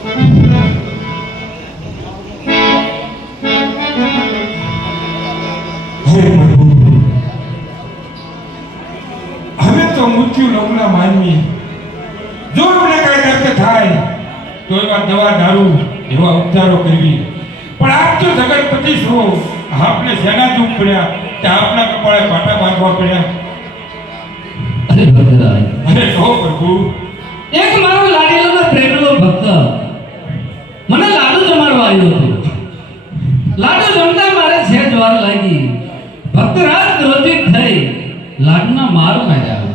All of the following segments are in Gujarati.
હવે તો મૃત્યુ લોકના માનવી જો મને કઈ દર્દ થાય તો એવા દવા દારૂ એવા ઉપચારો કરવી, પણ આપ તો જગતપતિ છો, આપને સેના દુઃખ પડ્યા કે આપના કપાળે પાટા બાંધવા પડ્યા? અરે ભગતરાજ, અરે કહો પ્રભુ. એક મારો લાડેલો પ્રેમેલો ભક્ત મને લાડુ જમાડવા આવ્યો હતો. લાડુ જમતા મારે છે જ્વાર લાગી. ભક્તરાજ ક્રોધિત થઈ લાડુના માર માર્યા.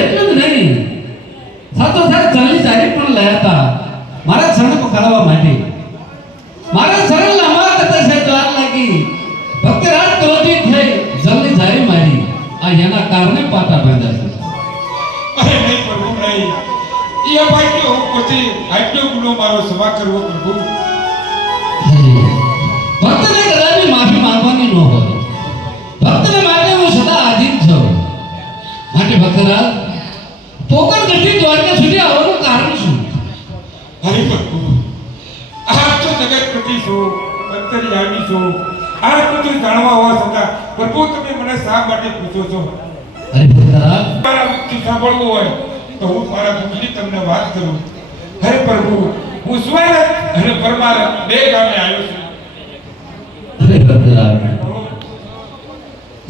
એટલું જ નહીં, સાથોસાથ ચાલી સારી પણ લયા હતા મારા શરણ પકડવા માટે. મારા શરણ લાંબા કરતા છે જ્વાર લાગી. ભક્તરાજ ક્રોધિત થઈ જલ્દી સારી મારી. આ એના કારણે પાટા બાંધ્યા છે. અરે નહીં પ્રભુ નહીં, એ ભાઈ હું પોતે આટલો ગુનો મારો સભા કરવો પ્રભુ. ભક્તને કદાચ માફી માંગવાની ન હોય. ભક્તને માટે હું સદા આધીન છું. માટે ભક્તરાજ પોકરગઢથી દ્વારકા સુધી આવવાનું કારણ શું? હરે પ્રભુ, આપ તો જગતપતિ છો, અંતર્યામી છો, આ બધું જાણવા હોવા છતાં પ્રભુ તમે મને શા માટે પૂછો છો? અરે ભક્તરાજ, મારા મુખથી સાંભળવું હોય તો હું મારા મુખથી તમને વાત કરું. હે પ્રભુ, હું સ્વયં અને પરમાનંદ બે ગામે આવ્યો છું. અરે ભક્તરાજ,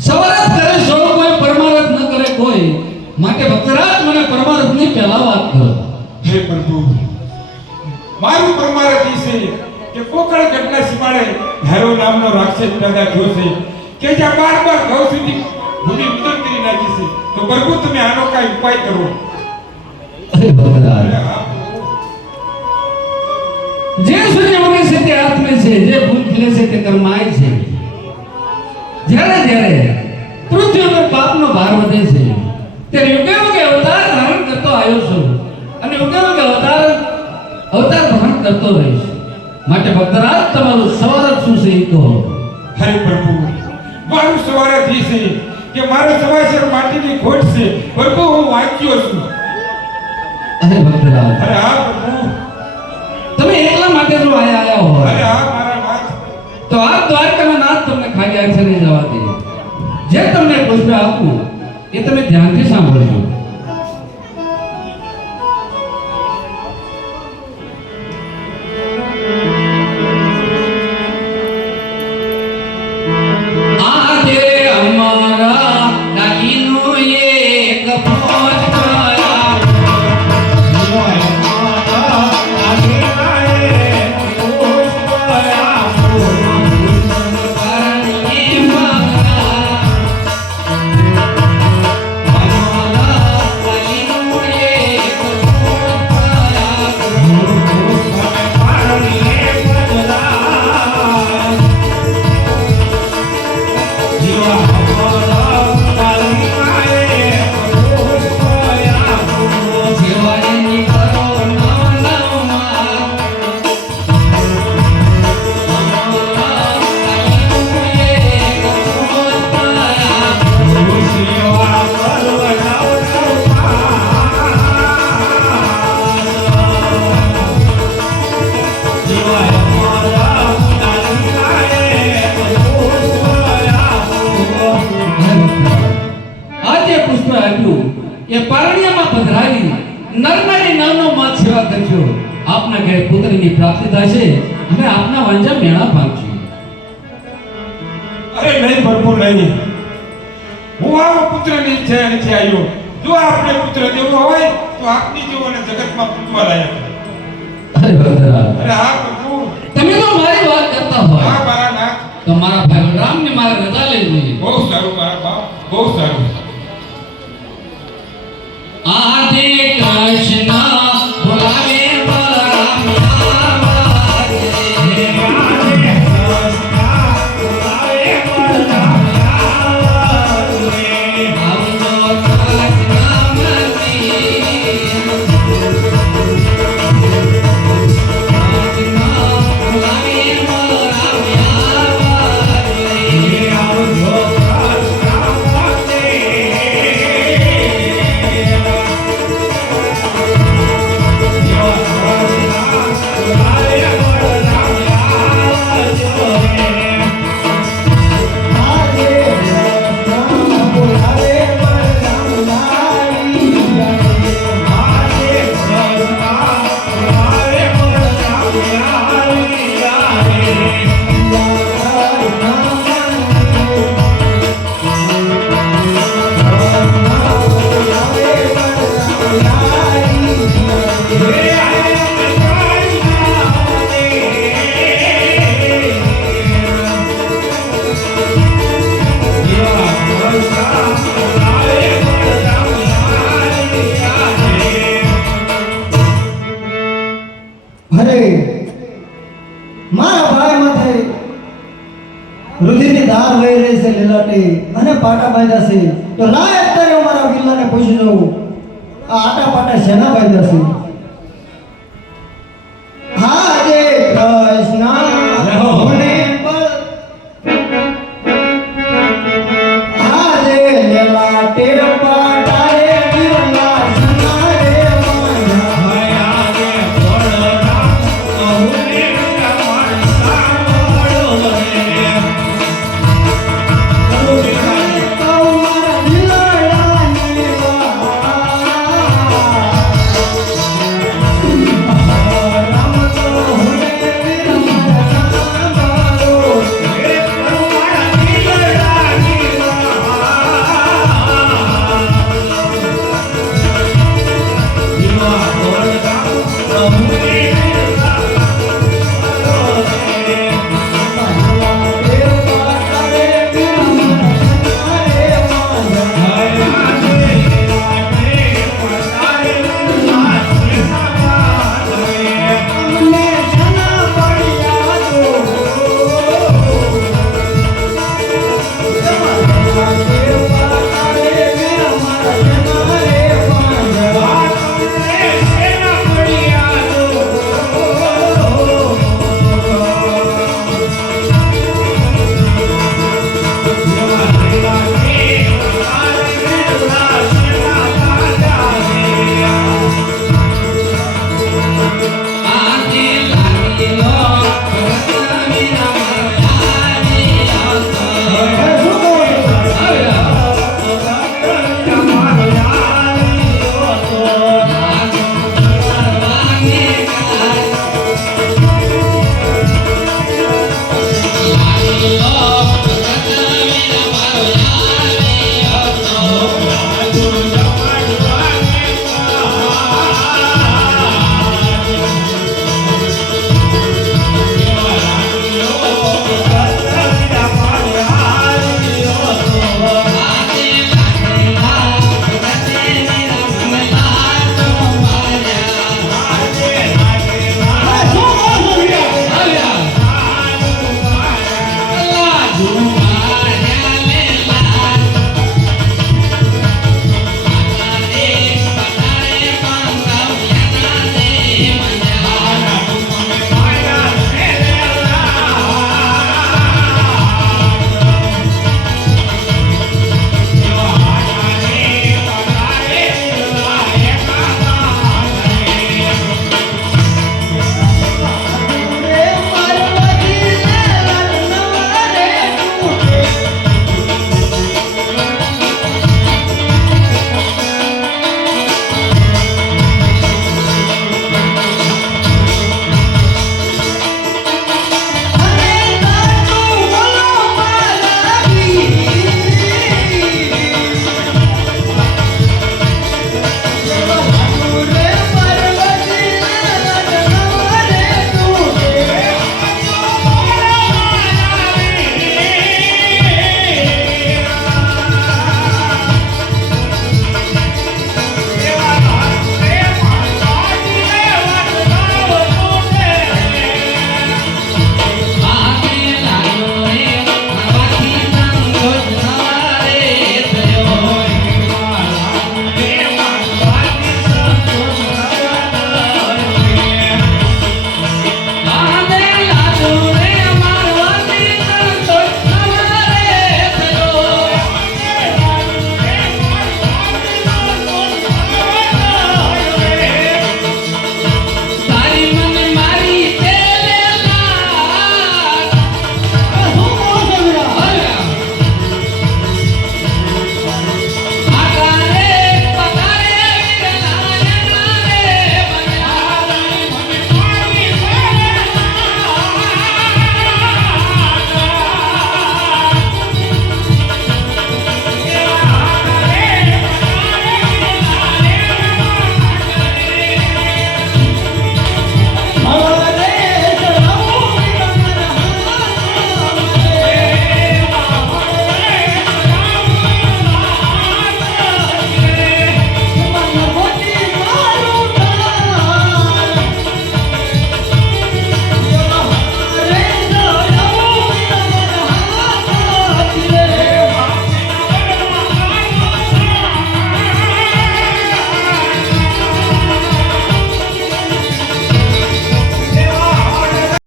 સવારત કરે સૌ કોઈ પરમારથ ન કરે કોઈ. માટે ભક્તરાજ મને પરમારથની પહેલા વાત કરો. હે પ્રભુ, મારું પરમારથ એ છે કે પોકરગઢના સીમાડે હેરો નામનો રાક્ષસ પેદા થયો છે કે જ્યાં 12 ઘઉં સુધી ભૂમિ ઉત્તર કરી નાખી છે. તો પ્રભુ તમે આનો કાંઈ ઉપાય કરો. અરે ભક્તરાજ, અરે હા પ્રભુ. જે સૂર્ય ઉગે છે તે આત્મે છે, જે ફૂલ ખીલે છે તે કર્માય છે. જ્યારે જ્યારે પૃથ્વી પર પાપનો ભાર વધે છે ત્યારે યુગે યુગે અવતાર ધારણ કરતો આવ્યો છું અને યુગે યુગે અવતાર ધારણ કરતો રહીશ. માટે ભક્તરાજ તમારું સવારત શું છે એ કહો. હરે પ્રભુ, મારું સવારથ એ છે કે મારો સવાસર માટીની ખોટ છે. પ્રભુ હું વાંચ્યો છું. અરે ભક્તરાજ, અરે હા પ્રભુ. તમે એકલા માટે જો આયા હોય અરે હા મારા નાથ. તો આ દ્વારકાના નાથ તમને ખાલી આંખે નહીં જવા દે. જે તમને પુષ્પ આપું એ તમે ધ્યાનથી સાંભળજો. આજે અમારા દાદીનું એક પુષ્પ એ પારણિયામાં પધરાવી નરનારી નવનો માત સેવા કરજો. આપના ઘરે પુત્રની પ્રાપ્તિ થશે અને આપના વાંજા મેળા પામજો. અરે નહીં પ્રભુ નહીં, હું આ પુત્રની ઈચ્છા નથી આવ્યો. જો આપણે પુત્ર દેવો હોય તો આપની જેવોને જગતમાં પૂજવા લાયક. અરે ભગતરાજ, અરે હા પ્રભુ. તમે તો મારી વાત કરતા હોય હા મારા નાથ. તો મારા ભાઈ બલરામને મારે રજા લેવી જોઈએ. બહુ સારું મારા બાપ, બહુ સારું. આદે કૃષ્ણ બોલાવે બલરામ આવાજે. આદે કૃષ્ણ બોલાવે બલરામ આવાજે. આવજો કૃષ્ણમતી. કૃષ્ણ બોલાવે બલરામ આવાજે. આવજો કૃષ્ણમતી. અરે મારા ભાઈ માથે રુધિરની ધાર વહી રહી છે લીલાટી અને પાટા બાંધ્યા છે તો લાય અત્યારે હું મારા વિલ્લાને પૂછી જોઉં આ આટા પાટા શેના બાંધ્યા છે હા જય કૃષ્ણ